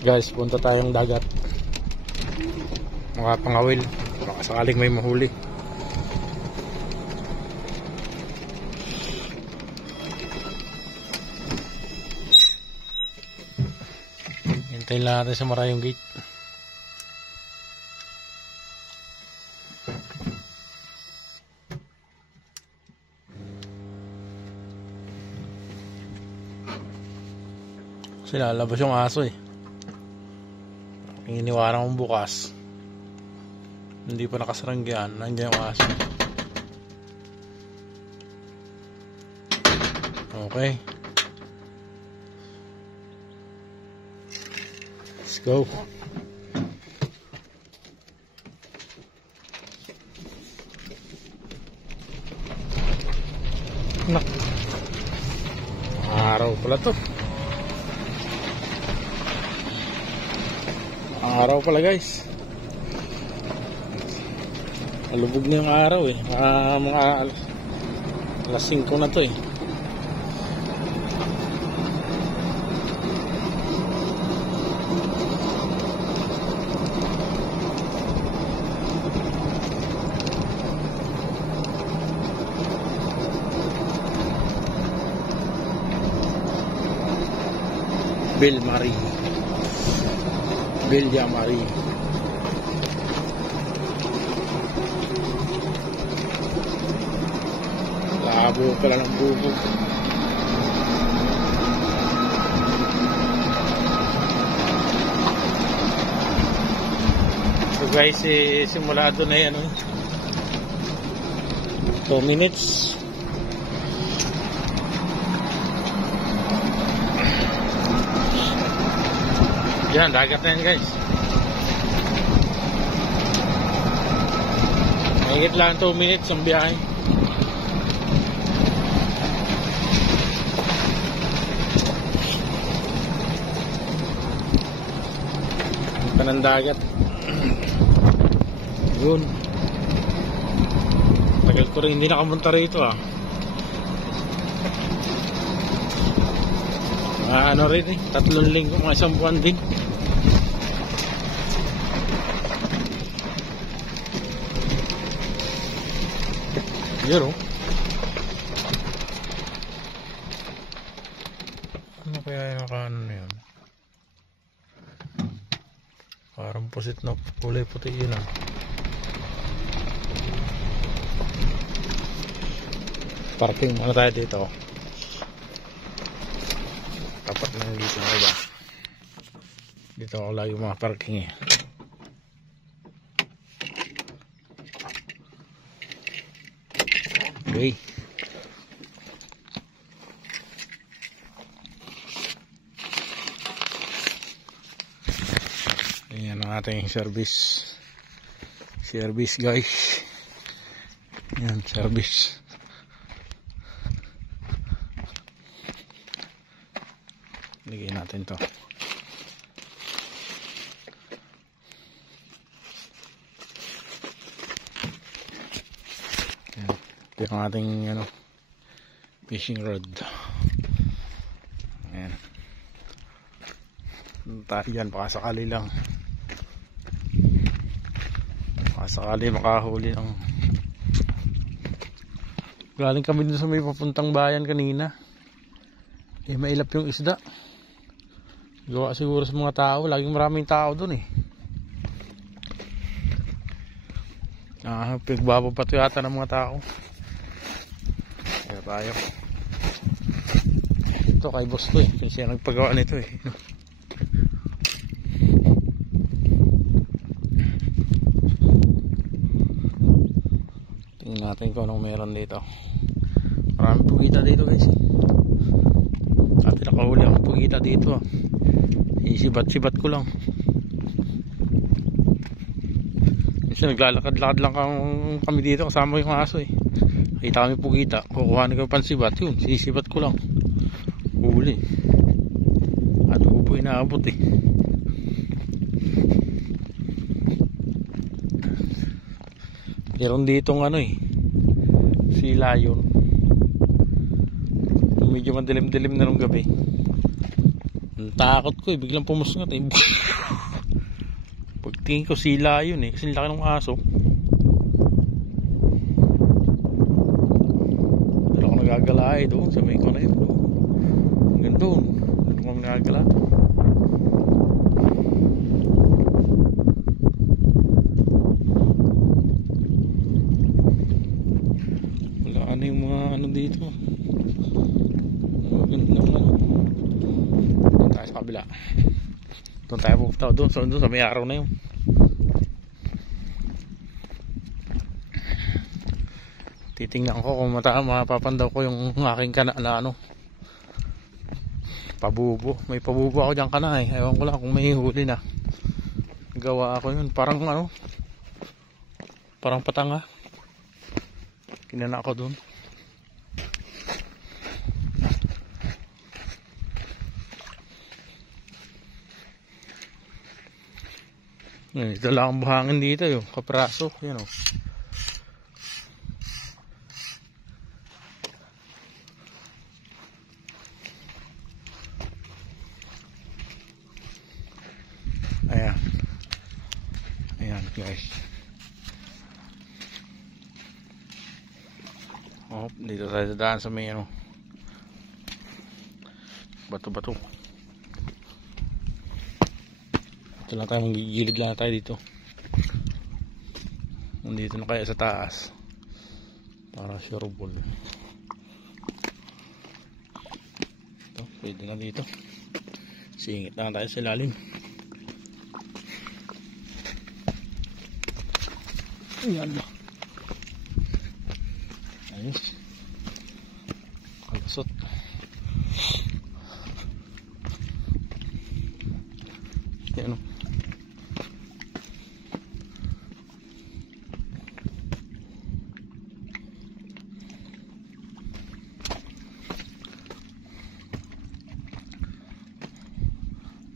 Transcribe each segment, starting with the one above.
Guys, punta tayong dagat. Makapangawil. Baka sakaling may mahuli. Hintayin lang natin sa Marayong Gate. Kasi lalabas yung aso eh. Iniwanan kong bukas. Hindi pa nakasaranggihan. Nandiyan yung aso. Okay. Let's go. Nak. Araw pala to. Araw pala guys. Alubog na yung araw eh. Mga alas 5 na to eh. Villa Marie. Labo pala ng bubog. So guys, simula doon na yan 2 minutes. Yan, dagat na yan guys. Mahigit lang 2 minutes ang biyahe. Punta ng dagat. Yun. Tagal ko rin hindi nakamunta rito ano rin 3 linggo, mga 1 buwan din. Yun ano kaya yung kaano na yun? Parang pusit na kulay puti yun Parking muna tayo dito. Tapat lang dito na iba. Dito ako lagi mga parking eh. Okay. Ayan ang ating service guys. Ayan, service. Lagyan natin to. Ayan. Ito yung ating fishing rod. Ayan. Tayo dyan, baka sakali lang. Baka sakali makahuli ng. Galing kami dun sa may papuntang bayan kanina. Mailap yung isda. Gawa siguro sa mga tao. Laging maraming tao dun eh. Pigbabato yata ng mga tao. Kaya tayo. Ito kay boss ko eh. Kasi siya nagpagawa nito eh. Tingnan natin kung anong meron dito. Maraming pugita dito guys. At nakahuli akong pugita dito isibat-sibat ko lang. Kasi naglalakad-lakad lang kami dito kasama yung aso eh. Kita kami pugita, kukuhanin ko pansibat, yun, sisibat ko lang. Huli. At upo inaabot eh. Meron ditong sila yun. Medyo madilim-dilim na nung gabi. Ang takot ko eh, biglang pumusngat eh. Pagtingin ko sila yun eh, kasi laki ng aso. Pero ako nagagala eh doon sa may ko na yun. Hanggang doon ako nagagala. Wala ano yung mga ano dito. Maganda naman. Doon tayo sa kabila. Doon tayo pupunta doon sa may araw na yun. Titingnan ko kung mapapandaw ko yung aking kana na ano, pabubo. May pabubo ako dyan kana eh. Ewan ko lang kung may huli na. Gawa ako yun. Parang ano, parang patanga. Kinana ako doon. Ito lang ang buhangin dito yung kapraso. Yan o. Ayan. Ayan guys. Oh, dito tayo dadaan sa may ano, bato-bato. Ito lang tayo, magigilid lang tayo dito. Nandito na kaya sa taas para sure ball. Ito, pwede na dito. Singit lang tayo sa lalim. Ayan na. Ayos. Kalusot. Yan o.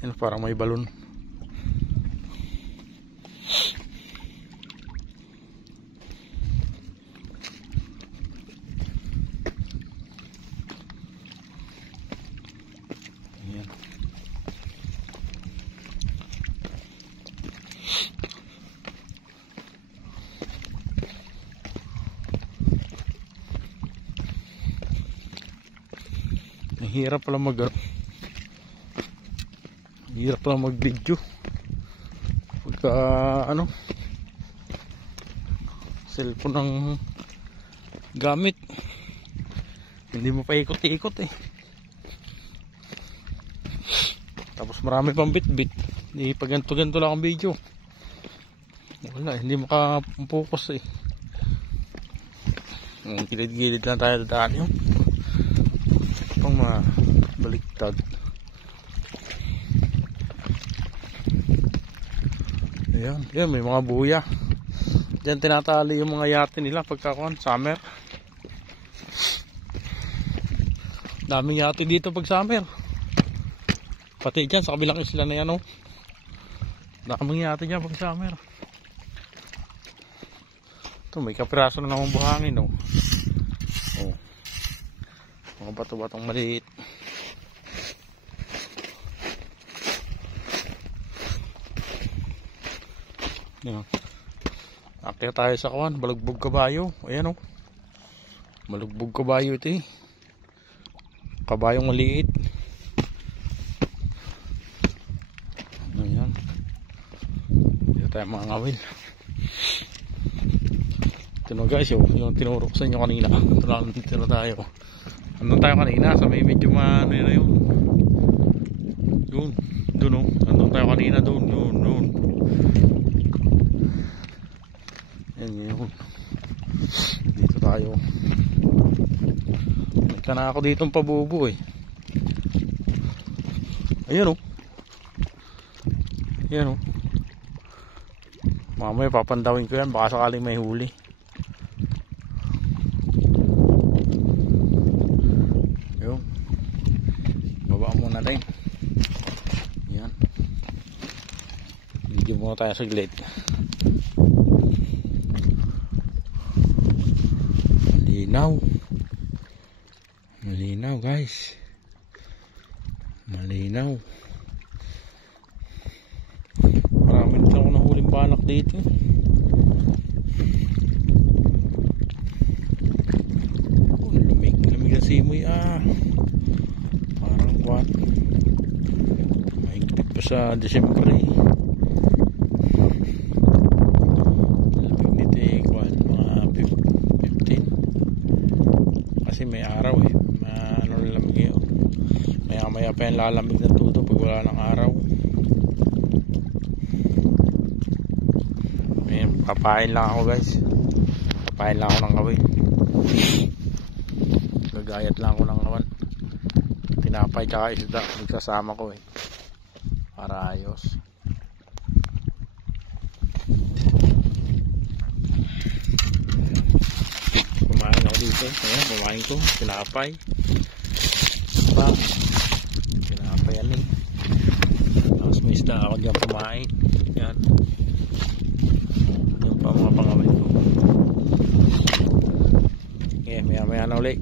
Yan, parang may balon. Ayan. Hirap pala hirap pala mag video pagka ano, cellphone ang gamit, hindi mo pa ikot-ikot eh, tapos marami pang bit-bit, hindi pa ganto-ganto lang ang video, wala, hindi makapokus eh. Gilid-gilid lang tayo dadaan yun pang mabaliktad. Ayan, yan, may mga buya. Diyan tinatali yung mga yate nila pagkakuan, summer. Daming yate dito pag summer. Pati dyan sa kabilang isla na yan oh. Daming yate dyan pag summer. Ito, may kapiraso na namang buhangin oh. Oh. Mga bato-batong maliit. Yan. Akyat tayo sa kawan, balugbog kabayo. Ayan o. Balugbog kabayo ito eh. Kabayong maliit. Ayan. Dito tayo mga ngawil. Ito na guys, yung tinuro ko sa inyo kanina. Dito na tayo. Andun tayo kanina sa may medyo ano yun na yun. Doon o. Andun tayo kanina doon. Doon. Yan yun. Dito tayo. May kana ako ditong pabubo eh. Ayan o. Ayan o. Mamaya papandawin ko yan, baka sakaling may huli. Yun. Baba muna tayo. Yan. Hindi muna tayo saglit. Malinaw guys, Malinaw. Marami nito ako nahuling banak dito. Oh, lamig na simoy parang kwan. Mahigpit pa sa December eh. Lamig nito eh, kwan, mga 15. Kasi may araw eh. Ano lamig eh. Maya pa yan lalamig ng todo pag wala ng araw. Ayan, papain lang ako guys. Papain lang ako ng kawin. Gagayat lang ako ng kawan. Tinapay tsaka isda nagsasama ko eh, para ayos. Kumain ako dito. Ayan, kumain ko tinapay pa. Tinapay yan eh. Tapos may isda ako dyan kumain. Yan. Yung pa mga pangawin ko. Okay, maya na ulit.